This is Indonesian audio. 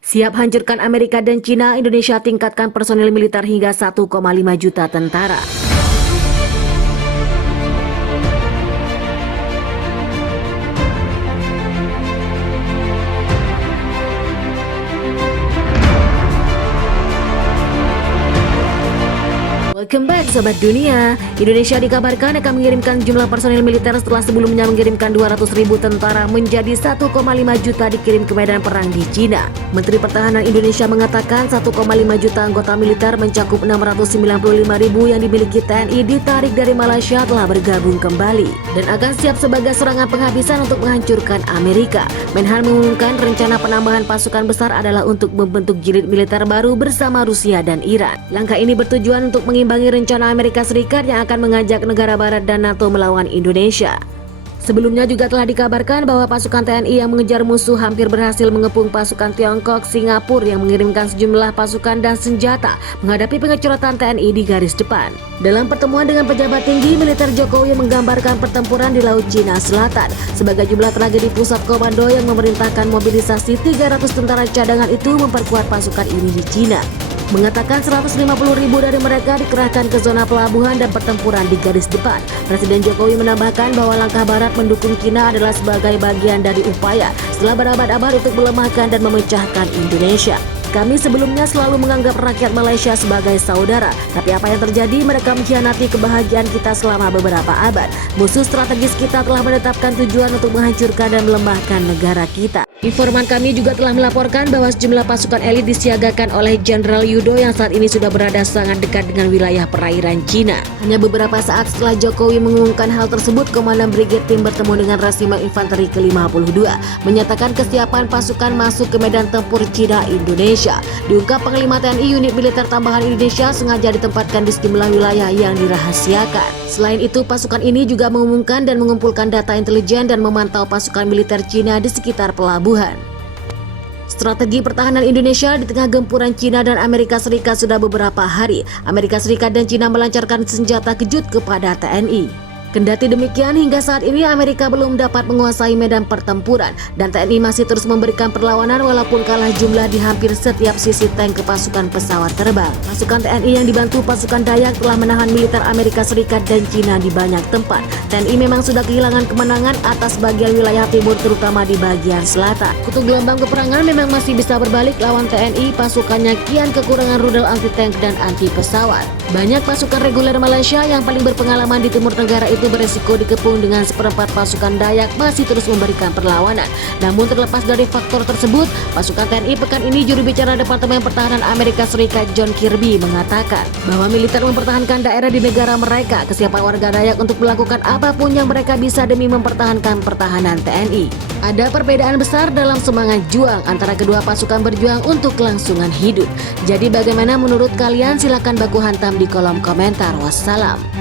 Siap hancurkan Amerika dan Cina, Indonesia tingkatkan personil militer hingga 1,5 juta tentara. Welcome back Sobat Dunia. Indonesia dikabarkan akan mengirimkan jumlah personil militer setelah sebelumnya mengirimkan 200.000 tentara menjadi 1,5 juta dikirim ke medan perang di Cina. Menteri Pertahanan Indonesia mengatakan 1,5 juta anggota militer mencakup 695.000 yang dimiliki TNI ditarik dari Malaysia telah bergabung kembali dan akan siap sebagai serangan penghabisan untuk menghancurkan Amerika. Menhan mengumumkan rencana penambahan pasukan besar adalah untuk membentuk jilid militer baru bersama Rusia dan Iran. Langkah ini bertujuan untuk mengimbangi rencana Amerika Serikat yang akan mengajak negara barat dan NATO melawan Indonesia. Sebelumnya juga telah dikabarkan bahwa pasukan TNI yang mengejar musuh hampir berhasil mengepung pasukan Tiongkok, Singapura yang mengirimkan sejumlah pasukan dan senjata menghadapi pengecorotan TNI di garis depan. Dalam pertemuan dengan pejabat tinggi militer, Jokowi menggambarkan pertempuran di Laut Cina Selatan sebagai jumlah tragedi pusat komando yang memerintahkan mobilisasi 300 tentara cadangan itu memperkuat pasukan ini di Cina. Mengatakan 150.000 dari mereka dikerahkan ke zona pelabuhan dan pertempuran di garis depan. Presiden Jokowi menambahkan bahwa langkah Barat mendukung Cina adalah sebagai bagian dari upaya setelah berabad-abad untuk melemahkan dan memecahkan Indonesia. Kami sebelumnya selalu menganggap rakyat Malaysia sebagai saudara, tapi apa yang terjadi? Mereka mengkhianati kebahagiaan kita selama beberapa abad. Musuh strategis kita telah menetapkan tujuan untuk menghancurkan dan melemahkan negara kita. Informan kami juga telah melaporkan bahwa sejumlah pasukan elit disiagakan oleh Jenderal Yudo yang saat ini sudah berada sangat dekat dengan wilayah perairan Cina. Hanya beberapa saat setelah Jokowi mengumumkan hal tersebut, Komandan Brigade Tim bertemu dengan Resimen Infanteri ke-52 menyatakan kesiapan pasukan masuk ke medan tempur Cina Indonesia. Diungkap Panglima TNI, unit militer tambahan Indonesia sengaja ditempatkan di sejumlah wilayah yang dirahasiakan. Selain itu, pasukan ini juga mengumumkan dan mengumpulkan data intelijen dan memantau pasukan militer Cina di sekitar pelabuhan. Strategi pertahanan Indonesia di tengah gempuran Cina dan Amerika Serikat sudah beberapa hari. Amerika Serikat dan Cina melancarkan senjata kejut kepada TNI. Kendati demikian, hingga saat ini Amerika belum dapat menguasai medan pertempuran dan TNI masih terus memberikan perlawanan walaupun kalah jumlah di hampir setiap sisi tank ke pasukan pesawat terbang. Pasukan TNI yang dibantu pasukan Dayak telah menahan militer Amerika Serikat dan Cina di banyak tempat. TNI memang sudah kehilangan kemenangan atas bagian wilayah timur terutama di bagian selatan. Kutu gelombang peperangan memang masih bisa berbalik lawan TNI, pasukannya kian kekurangan rudal anti tank dan anti pesawat. Banyak pasukan reguler Malaysia yang paling berpengalaman di timur negara itu beresiko dikepung dengan seperempat pasukan Dayak masih terus memberikan perlawanan. Namun terlepas dari faktor tersebut, pasukan TNI pekan ini juru bicara Departemen Pertahanan Amerika Serikat John Kirby mengatakan bahwa militer mempertahankan daerah di negara mereka. Kesiapan warga Dayak untuk melakukan apapun yang mereka bisa demi mempertahankan pertahanan TNI. Ada perbedaan besar dalam semangat juang antara kedua pasukan berjuang untuk kelangsungan hidup. Jadi bagaimana menurut kalian? Silakan baku hantam di kolom komentar. Wassalam.